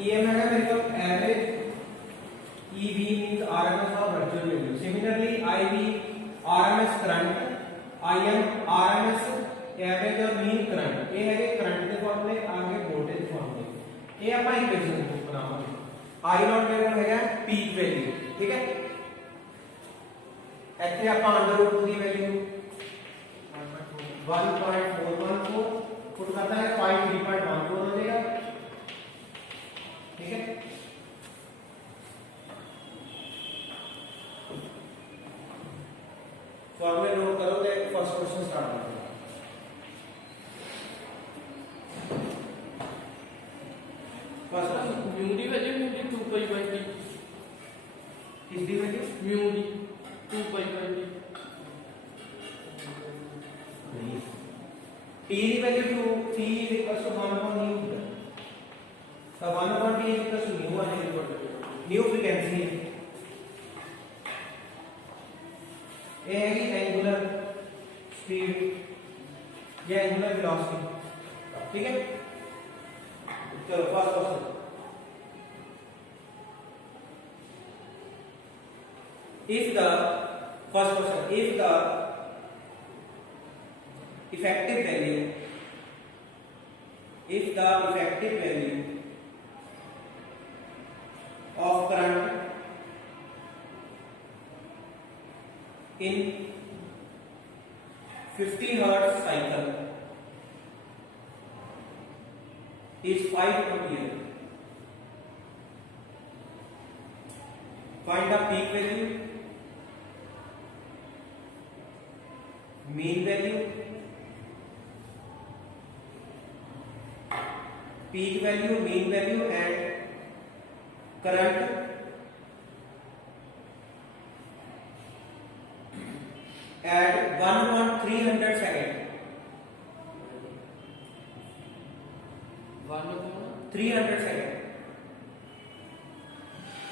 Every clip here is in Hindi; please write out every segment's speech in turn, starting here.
EM है मेरे को average, EV means RMS or virtual value. Similarly, IV RMS current, IM RMS average और मीन करंट, ये है करंट के फॉर्मूले, आगे वोल्टेज फॉर्मूले, ये ਆਪਾਂ इक्वेशन बनावांगे। I नॉट मेरे को है पीक वैल्यू, ठीक है। ਇੱਥੇ ਆਪਾਂ √2 ਦੀ ਵੈल्यू 1.414 पुट करता है 53.14 हो जाएगा, ठीक है। फॉर्मूले नोट करो तो फर्स्ट क्वेश्चन स्टार्ट करते हैं। First mu the value 2 pi by t, किस the value mu the 2 pi by t, T की value 2, T is equals to 1 upon nu, so 1 upon T is equals to nu, 1 is equal to new frequency है, ये है कि एंगुलर स्पीड, ये एंगुलर वेलोसिटी, ठीक है। चलो first question, if the first question, if the effective value of current in 50 hertz cycle is 5 ampere, find the peak value, mean value, peak value, mean value and current at 1/300 second, 300 second।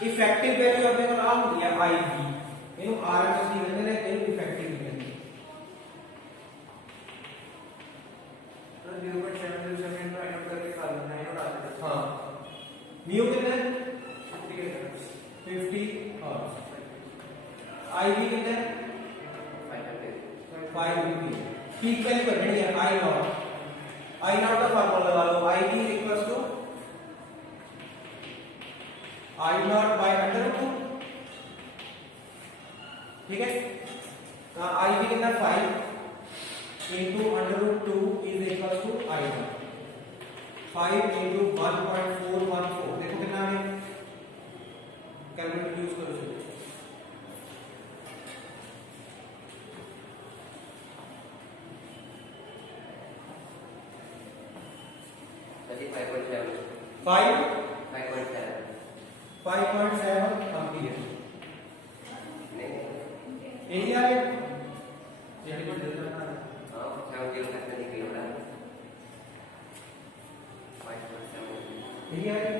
Effective value अपने को नाम दिया IV, इनु RMS की कहते हैं, इनु इफेक्टिव कहते हैं। तो 0.707 में ऐड करके कर लेना है, नोट आता है। हां, म्यू कितना है 50 हर्ट्ज, IV कितना है 550। पीक वैल्यू करनी है I नॉट का फार्मूला लगा लो, IV is equals to I not by √2, ठीक है। IV कितना 5 into √2 is equals to I not, 5 into 1.414, देखो कितना है, कैलकुलेटर यूज करो। 5.7 एम्पीयर, यही आ गया। यही आ गया।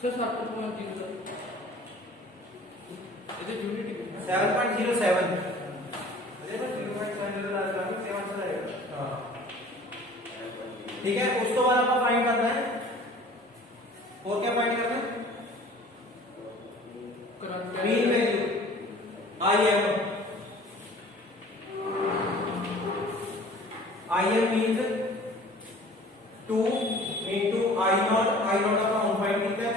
सर 7.0 इधर यूनिट 7.07, अरे बस 0.7 लगा के 7 से आएगा। हां ठीक है, उस तो बाद आपको फाइंड करना है, और क्या फाइंड करना है, mean value IM means 2 into I not का काउंट फाइंड करते हैं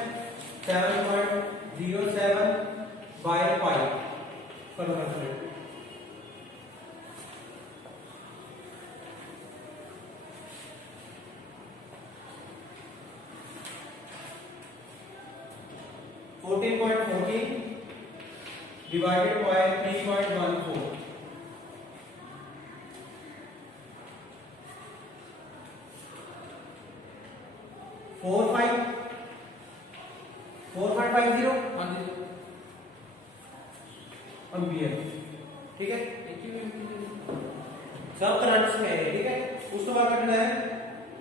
7.07 by 5 convert. 14.14 divided by 3.14, 4.50 ampere, ठीक है। सब करंट्स में है, ठीक है। उस तो बाद करना है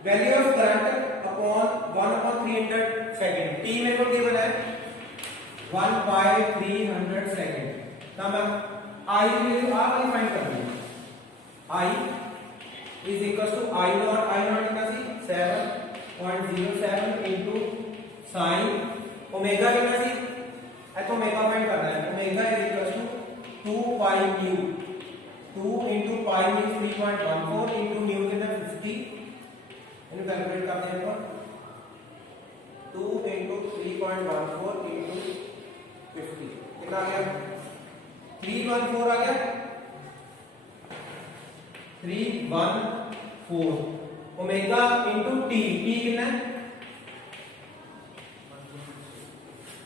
value of current upon 1/300 second, t मेरे को गिवन है 1/300 सेकंड। तब I वैल्यू आप फाइंड कर लीजिए। I is equals to I naught कितना सी 7.07 into sin ओमेगा कितना सी तो ओमेगा फाइंड करना है। Omega is equals to 2 pi mu 2 into pi means 3.14 into mu कितना 50 इन्हें कैलकुलेट करते हैं अपन 2 into 3.14 into 50 कितना आ गया 314 आ गया 314 ओमेगा इंटू टी कितना है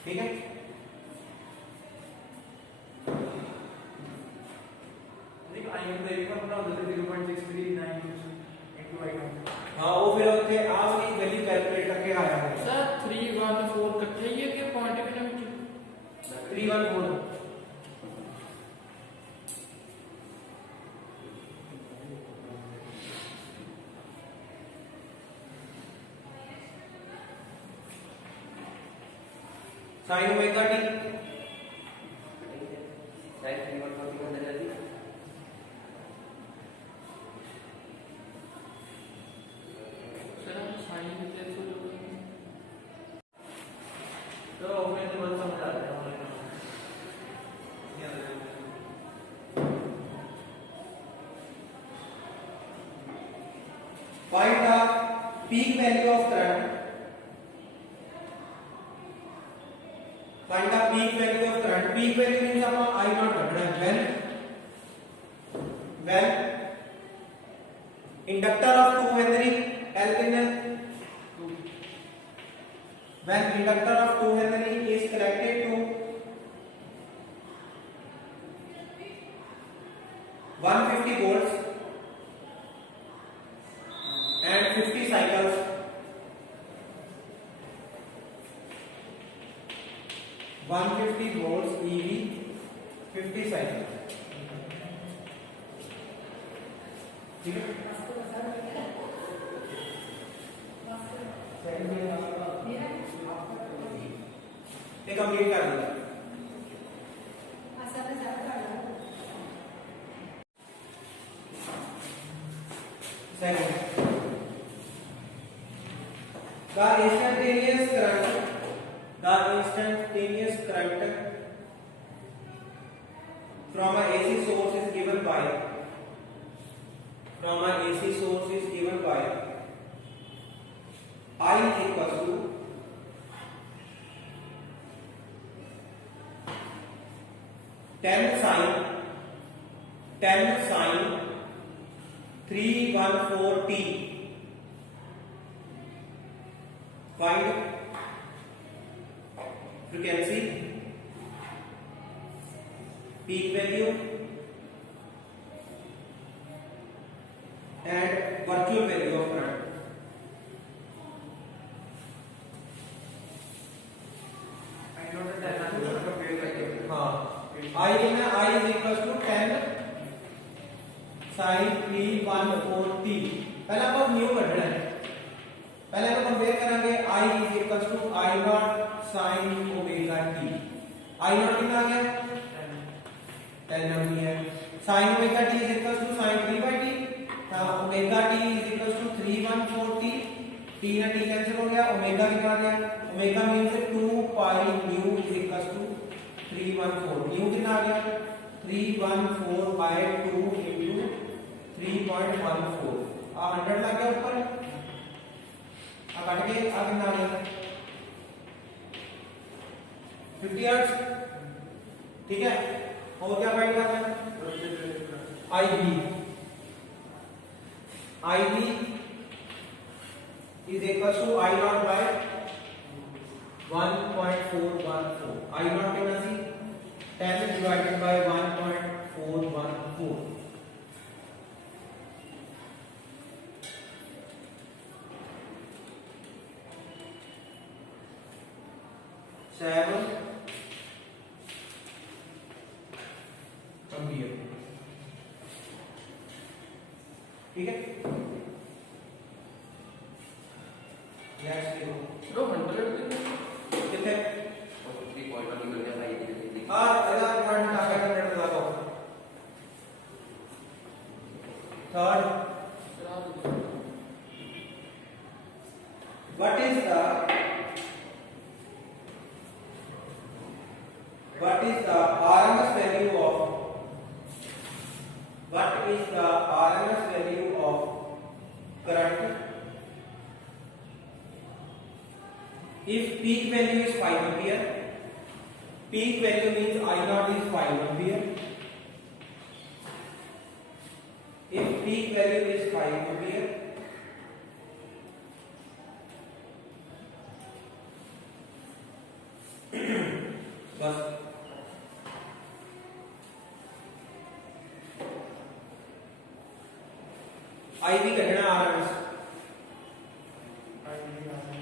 ठीक है हाँ वो फिर होते आपकी वैल्यू कैलकुलेट करके आया है सर 314 इकट्ठे ही है कि पॉइंट कितना में 314 sin ओमेगा टी सर हम साइन कैसे लोगे तो अपने से मन समझ आता है हमारे find the peak value of current find the peak value of current peak value means अपना I naught रखना है when inductor of 2 Henry L कितना when inductor of 2 Henry is connected to 150 volts and 50 cycles 150 volts EV 50 cycles ठीक है ये कंप्लीट कर दिया second the instantaneous current from a AC source is given by I equals to 10 sin 314 t find frequency peak value and virtual value of current I is equals to 10 sin 314 t पहले आपको न्यू करना है पहले हम कंपेयर करेंगे I is equals to I naught sin omega t I naught कितना आ गया 10 ampere sin omega t is equals to sin 3 by t omega t is equals to 314 t t ना t कैंसिल हो गया ओमेगा कितना आ गया omega means 2 pi mu is equals to 314 mu कितना आ गया 314 by 2 into 3.14 आ 100 लग गया ऊपर आ काट के आ कितना आ गया 50 हर्ट्ज ठीक है और क्या फाइंड करना है IB is equals to I naught by 1.414 I naught कितना सी 10 divided by 1.414 7 एम्पीयर ठीक है नेक्स्ट देखो ब्रो 100 कितने 3.1 निकल गया भाई ये हां अगला पॉइंट आ गया 100 लगा दो थर्ड चला दो what is the RMS value of current if peak value is 5 ampere? Peak value means I naught is 5 ampere. If peak value is 5 ampere, बस IV कटना RMS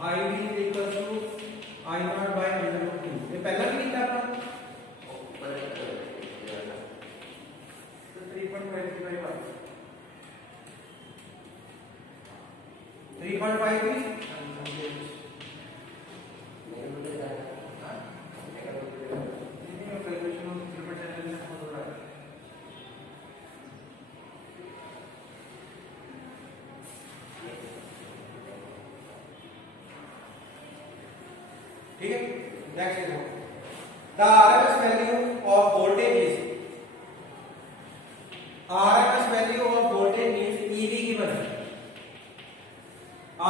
IV equals to I naught by under root 2 ये पहला भी लिखा था ऊपर तो 3.53 ठीक है नेक्स्ट देखो the RMS value of voltage is RMS value of voltage means EV given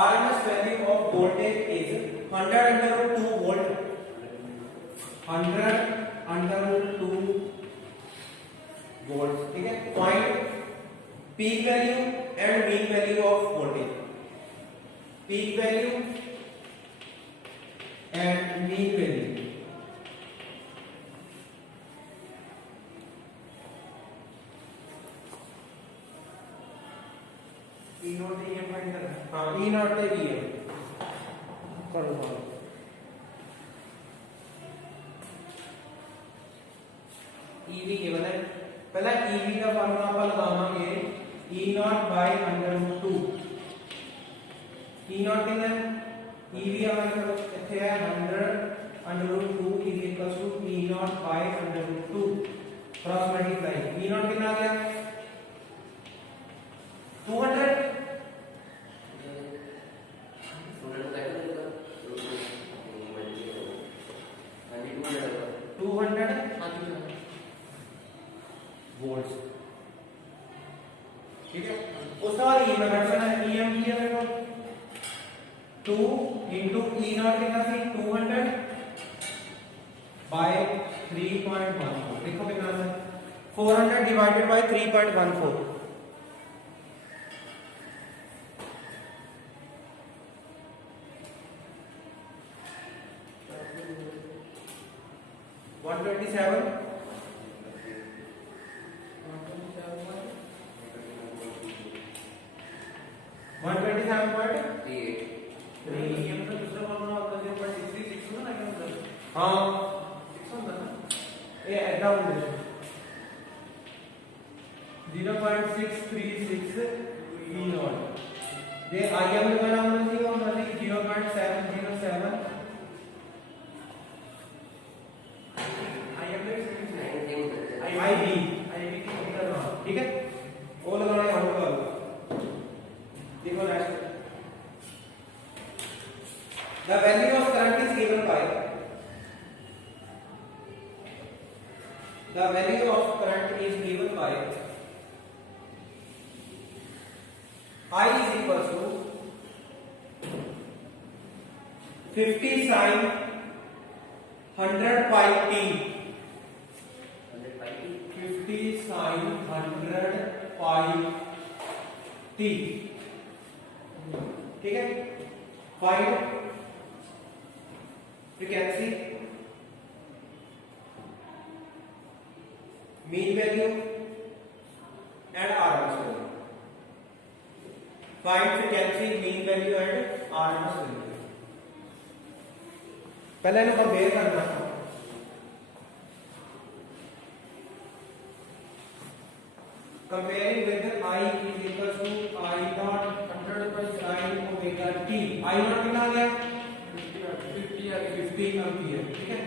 RMS value of voltage is 100 under root 2 volt 100 under root 2 volts ठीक है find peak value and mean value of voltage peak value and mean value E naught EM find करना हां E naught पे EM करो करो EV गिवन है पहला EV का फार्मूला आप लगावांगे E naught by under root 2 E naught कितना है EV हमारे पास इथे है 100 under root 2 is equals to E naught by under root 2 cross multiply E naught कितना आ गया 200 volts ठीक है उसका बाद E में कंडीशन है EM की है मेरे को 2 into E naught कितना थी 200 by 3.14 देखो कितना है 400 divided by 3.14 127 हाँ ये ऐसा होता है 0.636 E naught ये IM में बना होना चाहिए और मतलब 0.707 IB ठीक है वो लगाना है होगा देखो next the value of current is given by I is equals to 50 sin 100 pi t 50 sin 100 pi t ठीक है find frequency mean value and RMS value find frequency mean value and RMS value पहले इन्हें कंपेयर करना है comparing with I is equals to I dot 100 by sin omega t। I not कितना आ गया 50 आ गया 50 एम्पीयर, ठीक है।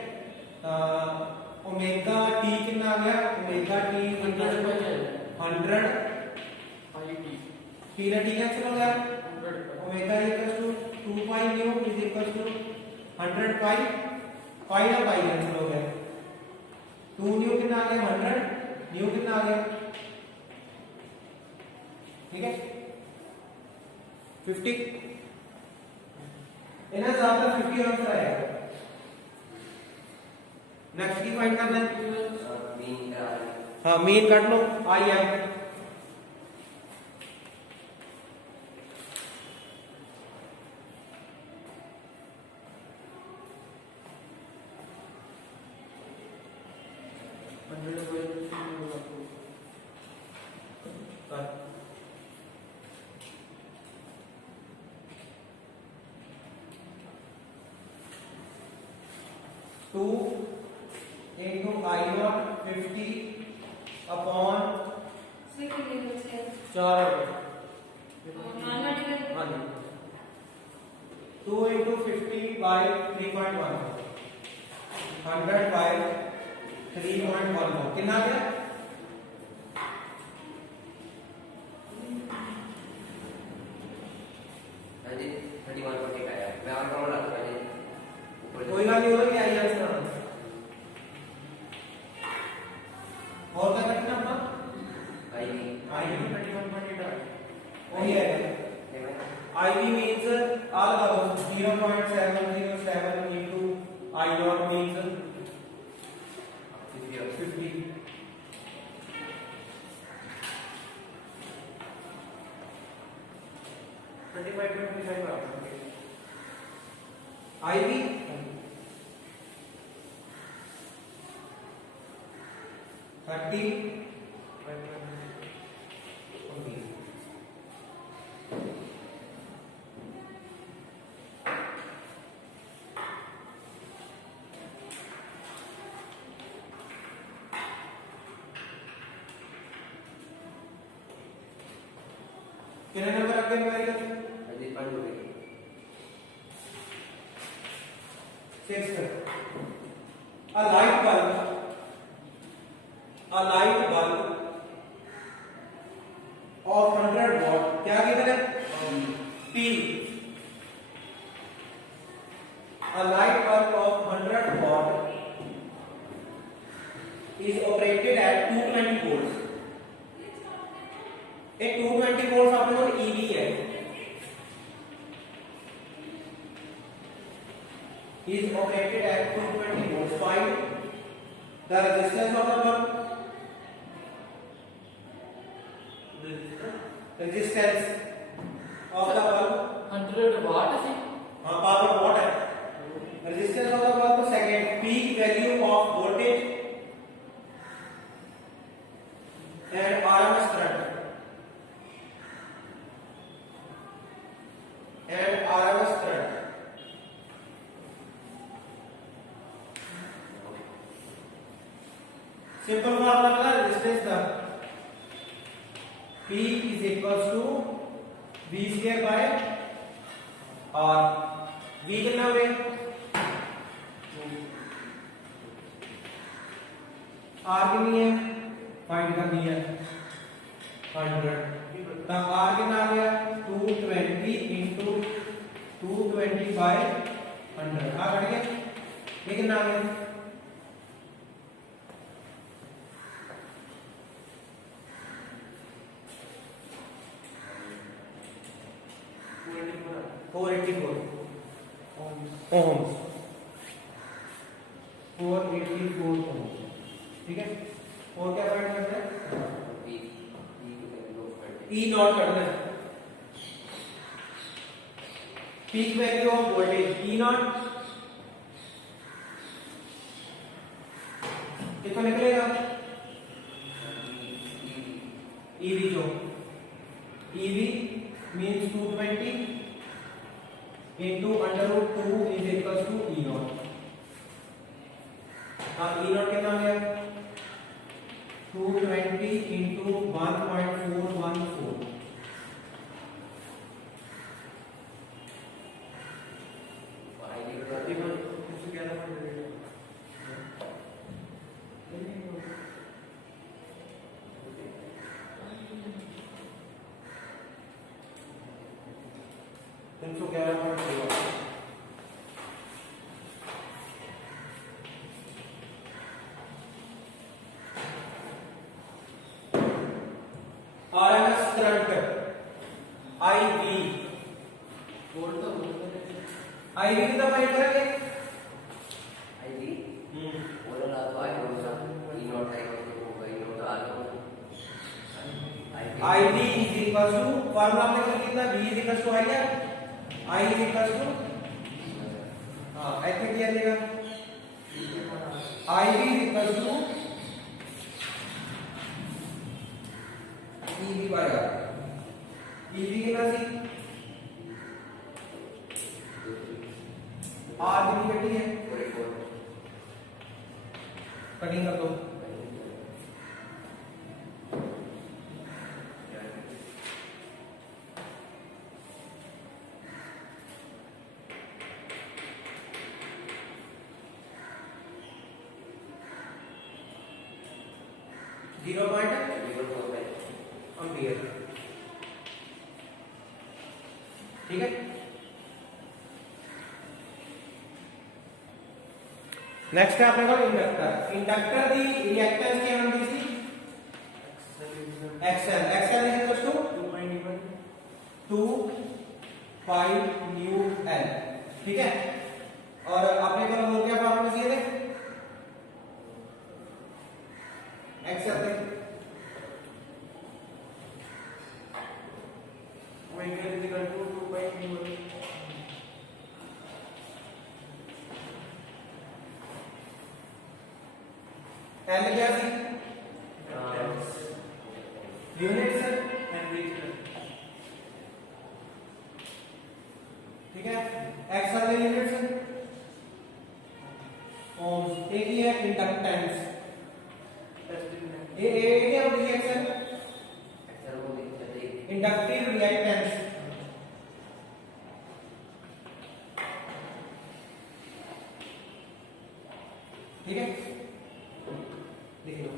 ओमेगा t कितना आ गया, omega t 100 by 100 5t t ना t कैंसिल हो गया, 100 omega equals to 2 pi nu is equals to 100 pi, pi ना पाई कैंसिल हो गया, 2 न्यू कितना आ गया 100, न्यू कितना आ गया, ठीक है 50। इन्हें ज्यादा 50 आंसर आएगा। नेक्स्ट की फाइंड करना है, मीन का हाँ मीन काट लो, I m two into I naught 50 upon 4, हाँ जी 2 इंटू 50 बाई 3.1, 100 बाई 3.1 कितना आ गया, हाँ जी 31 को ठीक आया। मैं और कौन रखता है ऊपर कोई बात नहीं होगा कि आई आंसर आना और क्या करना अपना आई नी आई 31.8 वही है IV means all about 0.707 into I naught means 50. IV 30 कितने नंबर आगे हमारी का हाँ जी 5 हो गई 6 a light bulb of 100 watt क्या किधर है P, a light bulb of 100 watt is operated at 220 volts। एक 220 volts आपने को EV है, is operated at 220 volts। Find the resistance of the bulb, resistance of the bulb, 100 watt से हाँ पावर वॉट है, resistance of the bulb, second peak value of voltage and RMS current and RMS current। Simple formula पता है रेजिस्टेंस का P is equals to V square by R। V कितना है R कितनी है फाइंड करनी है 100, तब R कितना आ गया 220 into 220 by 100 आ गया, ये कितना आ गया 484 ohms, 484 ohms, ठीक है। और क्या फाइंड करना है E नॉट करना है, peak value of voltage E not कितना निकलेगा EV जो EV means 220 into under root 2 is equals to E naught। अब E naught कितना आ गया 220 into 1.414 311.2 RMS current IV volt तो बोलते हैं IV कितना फाइंड करेंगे आईवी बोलो ना तो आई बोलो ना ई नॉट आई तो ई नॉट आ लो IV is equal to formula हमने कल कितना V is equal to I है I is equal to हां ऐसे किया जाएगा IV is equal to EV by R EV कितना सी R कितनी कटी है कटिंग कर दो 0.04 एम्पीयर ठीक है। नेक्स्ट है अपने को इंडक्टर इंडक्टर दी रिएक्टेंस क्या होती थी XL XL is equal to 2 pi nu L ठीक है। और आपने को मोल क्या फॉर्मूला दिए थे XL थे omega is equal to 2 pi mu L L क्या थी यूनिट सर हेनरी ठीक है। XL की यूनिट सर ओम्स एक ही है इंडक्टेंस ये क्या होती है XL एक्चुअल वो दिखते इंडक्टिव रिएक्टेंस ठीक है लिख लो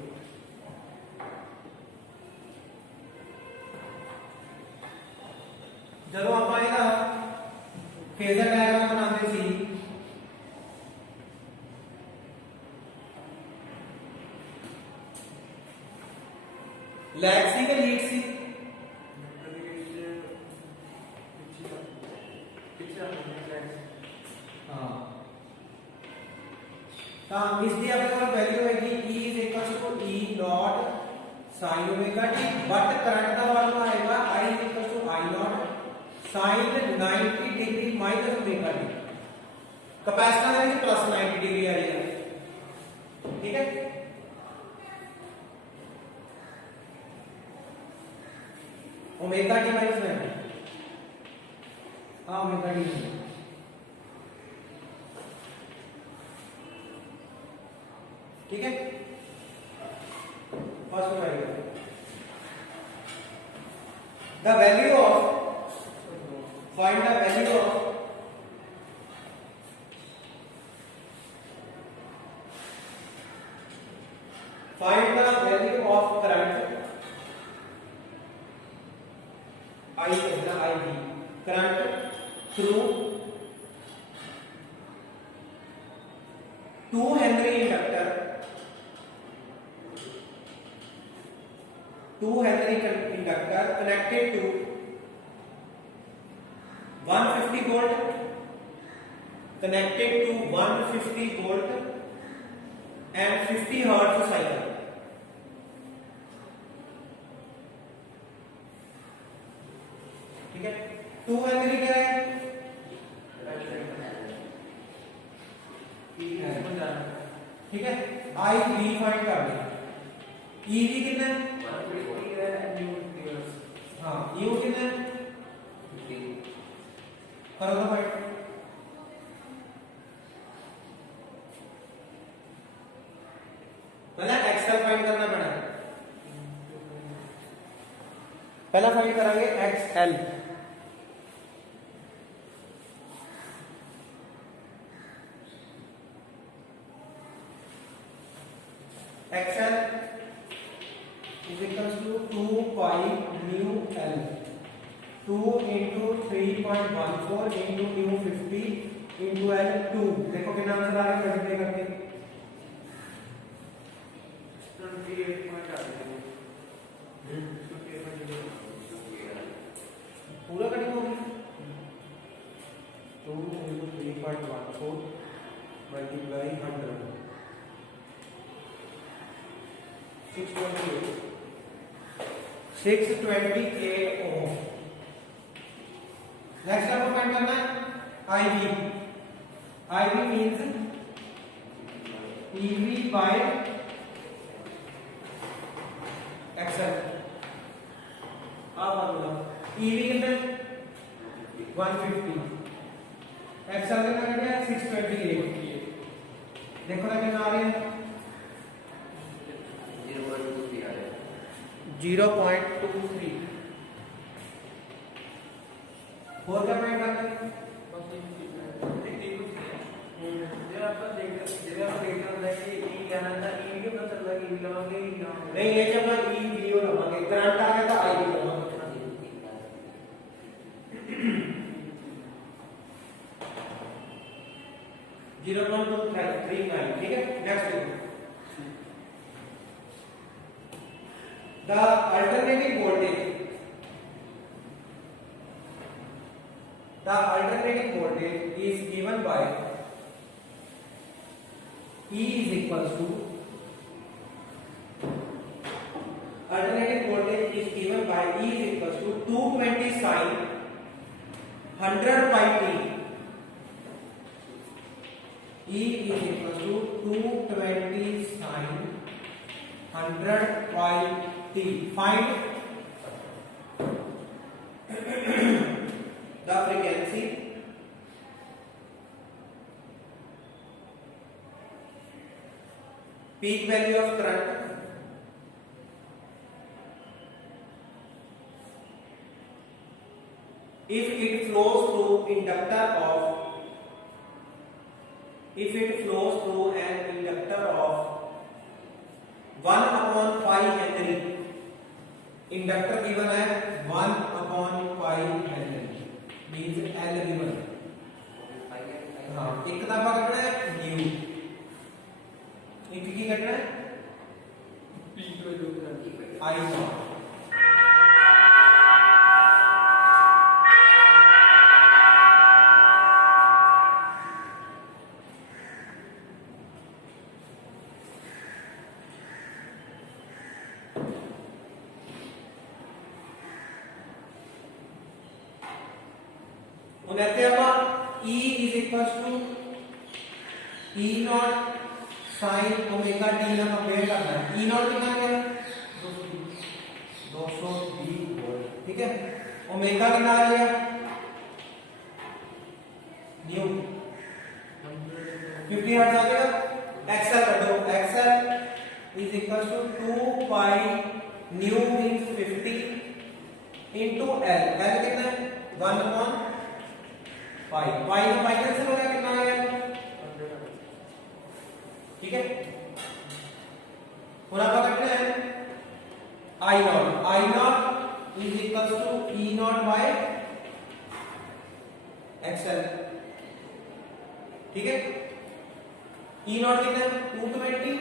ਜਦੋਂ ਆਪਾਂ ਇਹਦਾ ਫੇਜ਼ਰ ਡਾਇਗਰਾਮ ਬਣਾਉਂਦੇ ਸੀ ਲੈਗ ਸੀ ਕਿ ਲੀਡ ਸੀ हाँ ਤਾਂ ਇਸ ਦੀ ਆਪਣੇ ਕੋਲ ਵੈਲਿਊ ਹੈਗੀ E is equal to E naught sin omega t but current the formula ਆਏਗਾ I is equal to I naught sin 90 degree minus omega t capacitor ਦੇ ਵਿੱਚ प्लस 90 डिग्री आ जाएगा ठीक है। ओमेगा t माइनस 90 हां ओमेगा t ठीक है। फर्स्ट में आएगा the value of find the value of find the value of current I current through 2 henry inductor 2 henry inductor connected to 150 volt connected to 150 volt and 50 hertz cycle ठीक है। 2 हेनरी क्या है ठीक है। आई वी फाइंड कर दे ईवी कितना है हाँ यू कितना है करो तो फाइंड पहला एक्सएल फाइंड करना पड़ा पहला फाइंड करेंगे XL XL is equals to 2 pi mu L 2 into 3.14 into new 50 into L 2। देखो कितना आंसर आ रहा है मल्टीप्लाई करके 28 पॉइंट आ गया। पूरा कटिंग हो गया 2 into 3.14 multiply 100 628 ओम। नेक्स्ट आपको फाइंड करना है IV। IV means EV by XL। आप बोलो EV कितना 150, XL कितना है 628। देखो ना कितना आ रहा है 0.23। और क्या फाइंड करना है नहीं ये जब हम ई वीओ लगाएंगे करंट आ गया तो आई वी लगाएंगे 0.239। ठीक है नेक्स्ट देखो the alternative voltage is given by E is equals to alternating voltage is given by E is equals to 220 sin 100 pi t। E is equals to 220 sin 100 pi t। Find the frequency peak value of current if it flows through an inductor of 1/pi Henry। Inductor given है 1/pi Henry means L given. हाँ एक दफा कटना है न्यू, एक की कटना है I naught. E is equals to E naught sin omega t ना कंपेयर करना है। E naught कितना है 220 वोल्ट। ठीक है ओमेगा कितना आ गया न्यू 50 हर्ट्ज आ गया। XL कर दो XL is equals to 2 pi new means 50 into L। L कितना है 1/pi। पाई का पाई कैंसिल हो गया कितना आ गया। ठीक है और आपका कितना है I naught is equals to E naught by XL। ठीक है E naught कितना है 220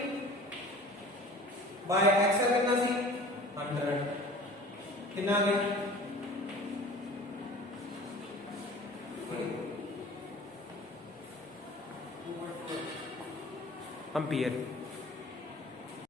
by XL कितना सी 100 कितना आ गया एम्पियर।